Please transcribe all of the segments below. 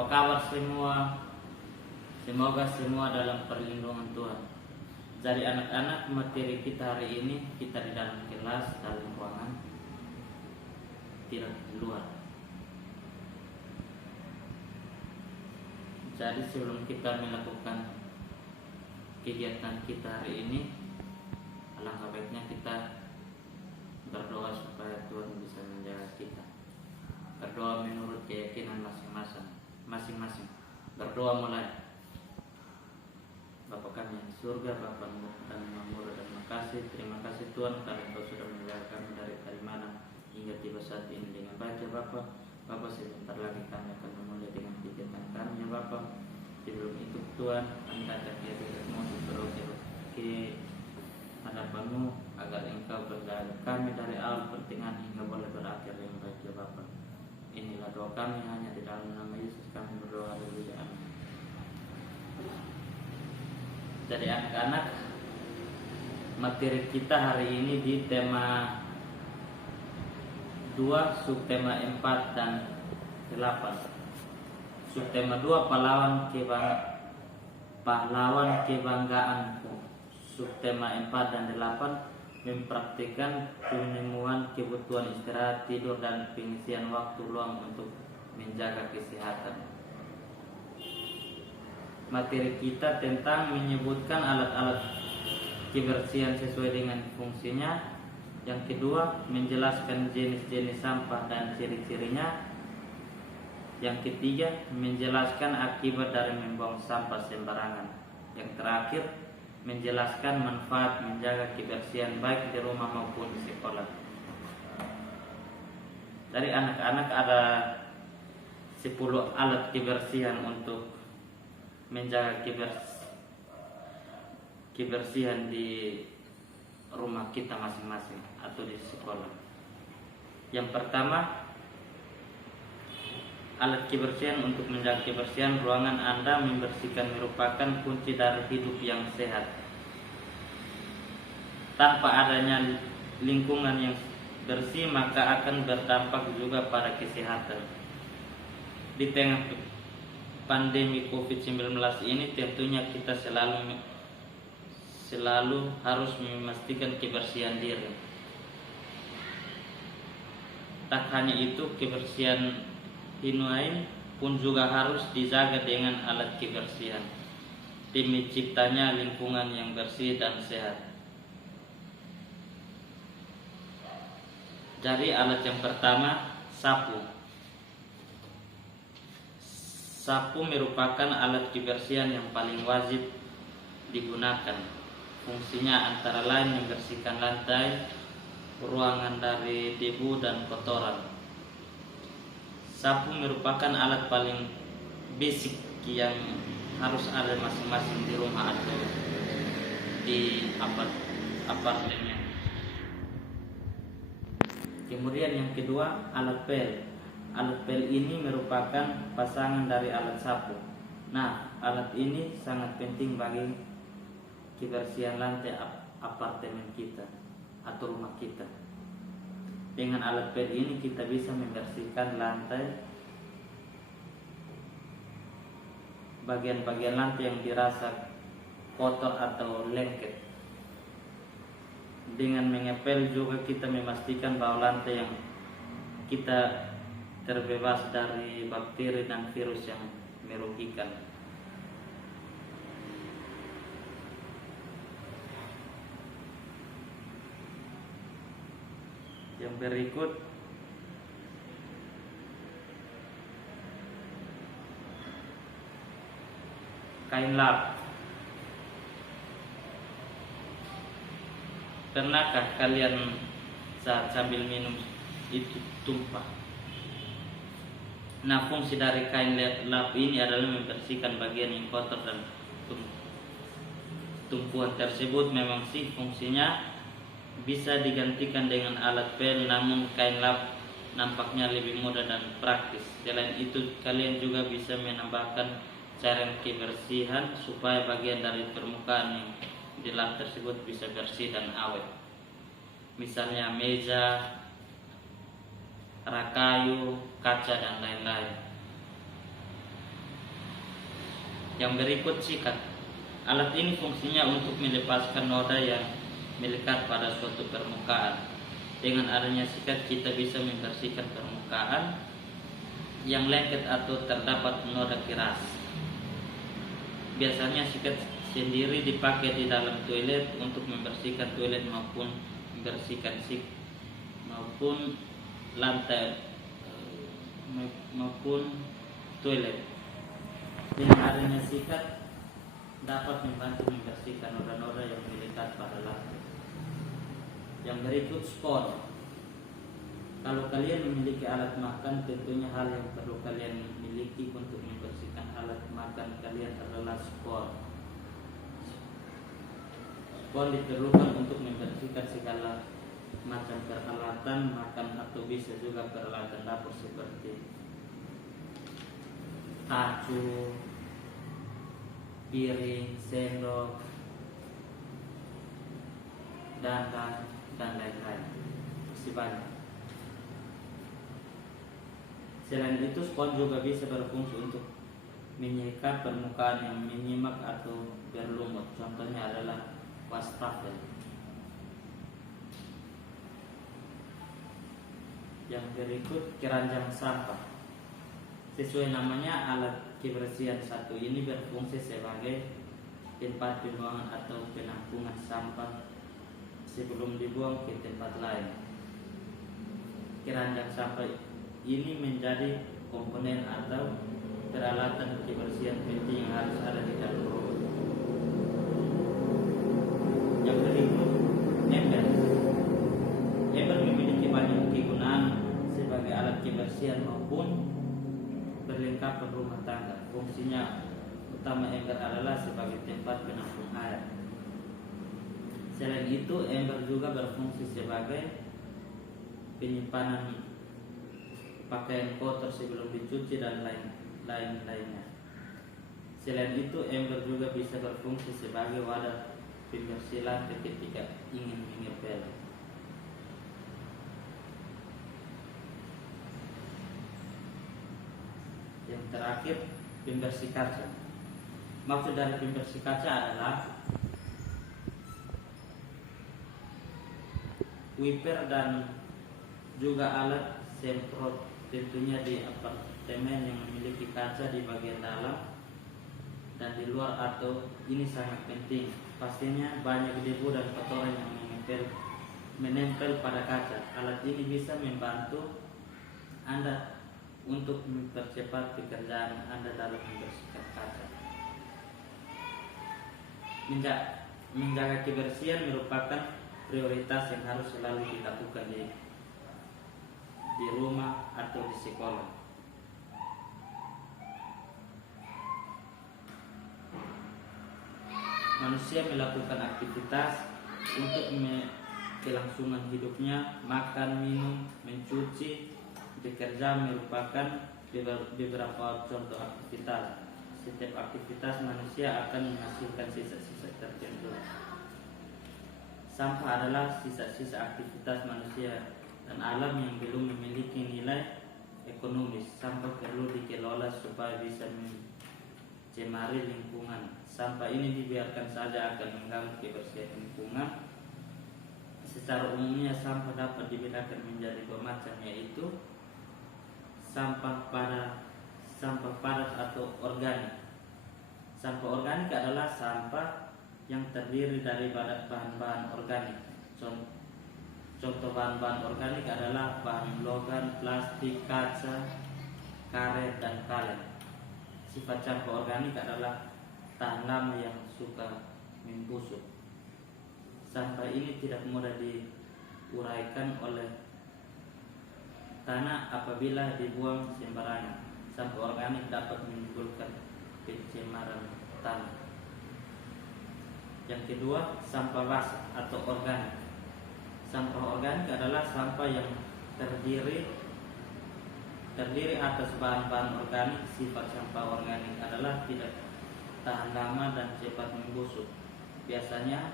Apa kabar semua? Semoga semua dalam perlindungan Tuhan. Jadi anak-anak, materi kita hari ini kita di dalam kelas, dalam ruangan, tidak di luar. Jadi sebelum kita melakukan kegiatan kita hari ini, alangkah baiknya kita berdoa supaya Tuhan bisa menjaga kita. Berdoa menurut keyakinan masing-masing. Berdoa mulai. Bapa kami yang di surga, Bapa dan Murah dan makasih. Terima kasih Tuhan karena Engkau sudah menjaga kami dari Kalimantan hingga tiba saat ini dengan baik ya Bapa. Bapa, sebentar lagi kami akan memulai dengan kegiatan kami ya Bapa. Sebelum itu Tuhan, angkatkan hadiratmu ke hadapan-Mu agar Engkau berjaga kami dari awal pertengahan hingga boleh berakhir yang baik ya Bapa. Inilah doa kami hanya di dalam nama Yesus kami berdoa. Haleluya. Amin. Jadi anak-anak, materi kita hari ini di tema 2, subtema 4 dan 8. Subtema 2, pahlawan kebanggaanku. Subtema 4 dan 8, mempraktikkan penemuan kebutuhan istirahat, tidur, dan pengisian waktu luang untuk menjaga kesehatan. Materi kita tentang menyebutkan alat-alat kebersihan sesuai dengan fungsinya. Yang kedua, menjelaskan jenis-jenis sampah dan ciri-cirinya. Yang ketiga, menjelaskan akibat dari membuang sampah sembarangan. Yang terakhir, menjelaskan manfaat menjaga kebersihan baik di rumah maupun di sekolah. Dari anak-anak ada 10 alat kebersihan untuk menjaga kebersihan di rumah kita masing-masing atau di sekolah. Yang pertama, alat kebersihan untuk menjaga kebersihan ruangan Anda membersihkan merupakan kunci dari hidup yang sehat. Tanpa adanya lingkungan yang bersih, maka akan berdampak juga pada kesehatan. Di tengah pandemi COVID-19 ini tentunya kita selalu harus memastikan kebersihan diri. Tak hanya itu, kebersihan Hinuain pun juga harus dijaga dengan alat kebersihan demi ciptanya lingkungan yang bersih dan sehat. Jadi alat yang pertama, sapu. Sapu merupakan alat kebersihan yang paling wajib digunakan. Fungsinya antara lain membersihkan lantai, ruangan dari debu dan kotoran. Sapu merupakan alat paling basic yang harus ada masing-masing di rumah atau di apartemen. Kemudian yang kedua, alat pel. Alat pel ini merupakan pasangan dari alat sapu. Nah, alat ini sangat penting bagi kebersihan lantai apartemen kita atau rumah kita. Dengan alat pel ini kita bisa membersihkan lantai, bagian-bagian lantai yang dirasa kotor atau lengket. Dengan mengepel juga kita memastikan bahwa lantai yang kita terbebas dari bakteri dan virus yang merugikan. Yang berikut, kain lap. Pernahkah kalian saat sambil minum itu tumpah? Nah, fungsi dari kain lap ini adalah membersihkan bagian yang kotor dan tumpuan tersebut. Memang sih fungsinya bisa digantikan dengan alat pel, namun kain lap nampaknya lebih mudah dan praktis. Selain itu, kalian juga bisa menambahkan cairan kebersihan supaya bagian dari permukaan yang di lap tersebut bisa bersih dan awet. Misalnya meja, rak kayu, kaca, dan lain-lain. Yang berikut sikat. Alat ini fungsinya untuk melepaskan noda yang melekat pada suatu permukaan. Dengan adanya sikat kita bisa membersihkan permukaan yang lengket atau terdapat noda keras. Biasanya sikat sendiri dipakai di dalam toilet untuk membersihkan toilet maupun membersihkan maupun lantai maupun toilet. Dengan adanya sikat dapat membantu membersihkan noda-noda yang melekat pada lantai. Yang berikut spons. Kalau kalian memiliki alat makan, tentunya hal yang perlu kalian miliki untuk membersihkan alat makan kalian adalah spons. Spons diperlukan untuk membersihkan segala macam peralatan makan atau bisa juga peralatan dapur seperti kacu, piring, sendok, dan lain-lain. Masih banyak. Selain itu, spons juga bisa berfungsi untuk menyikat permukaan yang menyimak atau berlumut. Contohnya adalah wastafel. Yang berikut keranjang sampah. Sesuai namanya, alat kebersihan satu ini berfungsi sebagai tempat pembuangan atau penampungan sampah sebelum dibuang ke tempat lain. Keranjang sampah ini menjadi komponen atau peralatan kebersihan penting yang harus ada di dalam rumah. Yang berikut, ember. Ember memiliki banyak kegunaan sebagai alat kebersihan maupun perlengkapan rumah tangga. Fungsinya utama ember adalah sebagai tempat penampung air. Selain itu, ember juga berfungsi sebagai penyimpanan pakaian kotor sebelum dicuci dan lain-lainnya. Selain itu, ember juga bisa berfungsi sebagai wadah pembersih lantai ketika ingin mengepel. Yang terakhir, pembersih kaca. Maksud dari pembersih kaca adalah wiper dan juga alat semprot, tentunya di apartemen yang memiliki kaca di bagian dalam dan di luar, atau ini sangat penting. Pastinya banyak debu dan kotoran yang menempel pada kaca. Alat ini bisa membantu Anda untuk mempercepat pekerjaan Anda dalam membersihkan kaca. Menjaga kebersihan merupakan prioritas yang harus selalu dilakukan di rumah atau di sekolah. Manusia melakukan aktivitas untuk kelangsungan hidupnya, makan, minum, mencuci, bekerja merupakan beberapa contoh aktivitas. Setiap aktivitas manusia akan menghasilkan sisa-sisa tertentu. Sampah adalah sisa-sisa aktivitas manusia dan alam yang belum memiliki nilai ekonomis. Sampah perlu dikelola supaya bisa mencemari lingkungan. Sampah ini dibiarkan saja akan mengganggu kebersihan lingkungan. Secara umumnya sampah dapat dibedakan menjadi dua macam, yaitu sampah padat atau organik. Sampah organik adalah sampah yang terdiri dari bahan-bahan organik. Contoh bahan-bahan organik adalah bahan logam, plastik, kaca, karet, dan kaleng. Sifat sampah organik adalah tahan lama yang suka membusuk. Sampah ini tidak mudah diuraikan oleh tanah apabila dibuang sembarangan. Sampah organik dapat menimbulkan pencemaran tanah. Yang kedua, sampah basah atau organik. Sampah organik adalah sampah yang terdiri atas bahan-bahan organik. Sifat sampah organik adalah tidak tahan lama dan cepat membusuk. Biasanya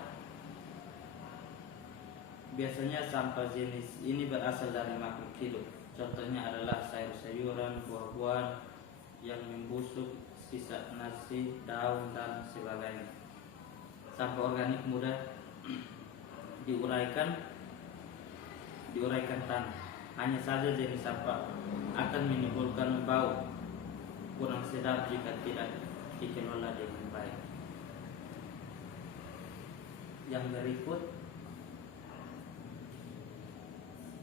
sampah jenis ini berasal dari makhluk hidup. Contohnya adalah sayur-sayuran, buah-buahan yang membusuk sisa nasi, daun dan sebagainya. Sampah organik mudah diuraikan tanah. Hanya saja jenis sampah akan menimbulkan bau kurang sedap jika tidak dikelola dengan baik. Yang berikut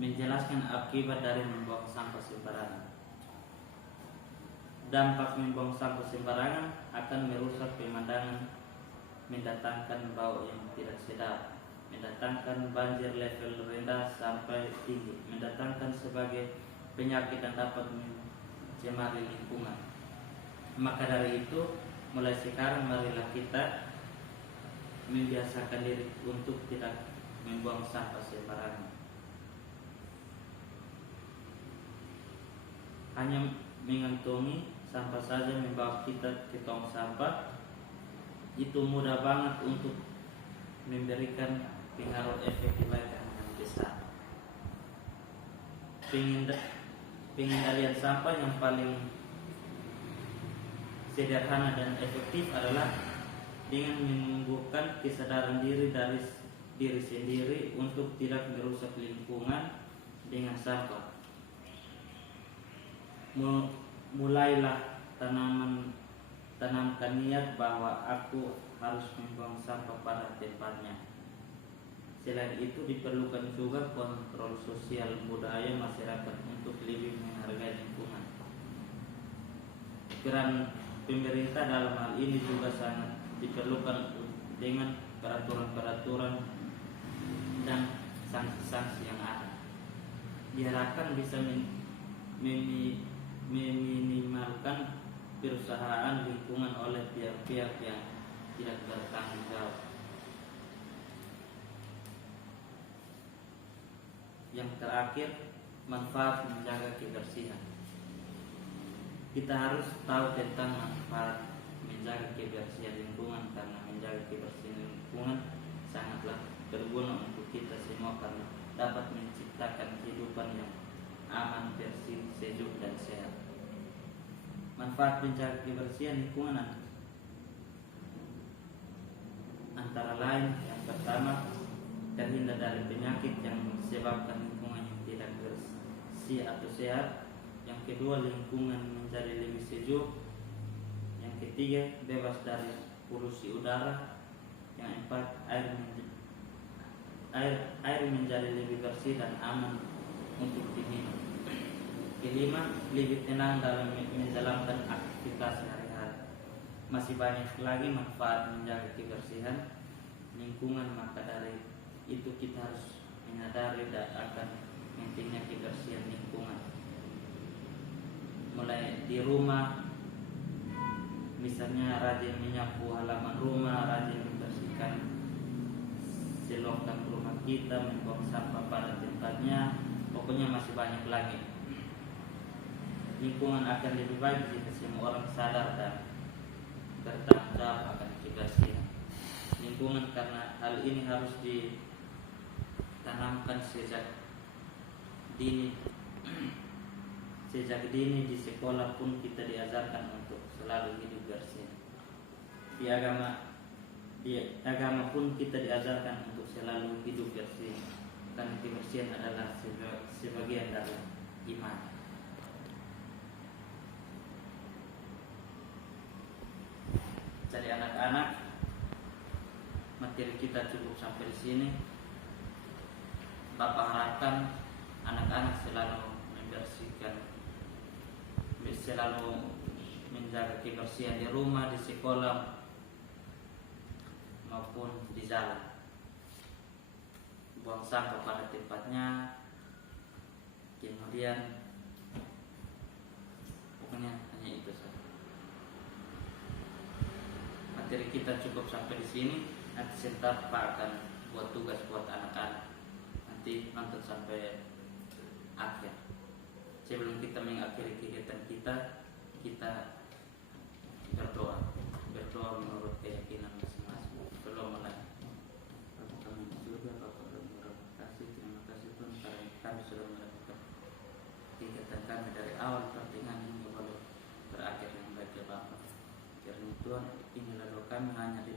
menjelaskan akibat dari membuang sampah sembarangan. Dampak membuang sampah sembarangan akan merusak pemandangan, mendatangkan bau yang tidak sedap, mendatangkan banjir level rendah sampai tinggi, mendatangkan sebagai penyakit dan dapat mencemari lingkungan. Maka dari itu, mulai sekarang marilah kita membiasakan diri untuk tidak membuang sampah sembarangan. Hanya mengantongi sampah saja membawa kita ke tong sampah, itu mudah banget untuk memberikan pengaruh efek kebaikan yang besar. Pengendalian sampah yang paling sederhana dan efektif adalah dengan menumbuhkan kesadaran diri dari diri sendiri untuk tidak merusak lingkungan dengan sampah. Mulailah tanamkan niat bahwa aku harus membuang sampah pada tempatnya. Selain itu diperlukan juga kontrol sosial budaya masyarakat untuk lebih menghargai lingkungan. Peran pemerintah dalam hal ini juga sangat diperlukan dengan peraturan-peraturan dan sanksi-sanksi yang ada. Diharapkan bisa meminimalkan perusahaan lingkungan oleh pihak-pihak yang tidak bertanggung jawab. Yang terakhir, manfaat menjaga kebersihan. Kita harus tahu tentang manfaat menjaga kebersihan lingkungan, karena menjaga kebersihan lingkungan sangatlah berguna untuk kita semua karena dapat menciptakan kehidupan yang aman, bersih, sejuk dan sehat. Manfaat menjaga kebersihan lingkungan antara lain, yang pertama, terhindar dari penyakit yang disebabkan lingkungan yang tidak bersih atau sehat. Yang kedua, lingkungan menjadi lebih sejuk. Yang ketiga, bebas dari polusi udara. Yang empat, air menjadi lebih bersih dan aman untuk diminum. Kelima, lebih tenang dalam menjalankan aktivitas sehari-hari. Masih banyak lagi manfaat menjaga kebersihan lingkungan, maka dari itu kita harus menyadari dan akan pentingnya kebersihan lingkungan. Mulai di rumah, misalnya rajin menyapu halaman rumah, rajin membersihkan selokan rumah kita, membuang sampah pada tempatnya, pokoknya masih banyak lagi. Lingkungan akan lebih baik jika semua orang sadar dan bertanggung jawab akan kebersihan lingkungan, karena hal ini harus ditanamkan sejak dini di sekolah pun kita diajarkan untuk selalu hidup bersih. Di agama pun kita diajarkan untuk selalu hidup bersih, karena kebersihan adalah sebagian dari iman. Jadi anak-anak, materi kita cukup sampai di sini. Bapak harapkan anak-anak selalu membersihkan, selalu menjaga kebersihan di rumah, di sekolah, maupun di jalan. Buang sampah pada tempatnya. Kemudian pokoknya hanya itu saja. Materi kita cukup sampai di sini. Nanti sebentar Pak akan buat tugas buat anak-anak. Nanti nonton sampai akhir. Sebelum kita mengakhiri kegiatan kita berdoa menurut keyakinan masing-masing. Belum mulai. Bapak kami di surga, Bapak terima kasih Tuhan karena kami sudah melakukan kegiatan kami dari awal pertengahan hingga boleh berakhir yang baik ya Bapak. Kiranya Tuhan, inilah doa kami hanya di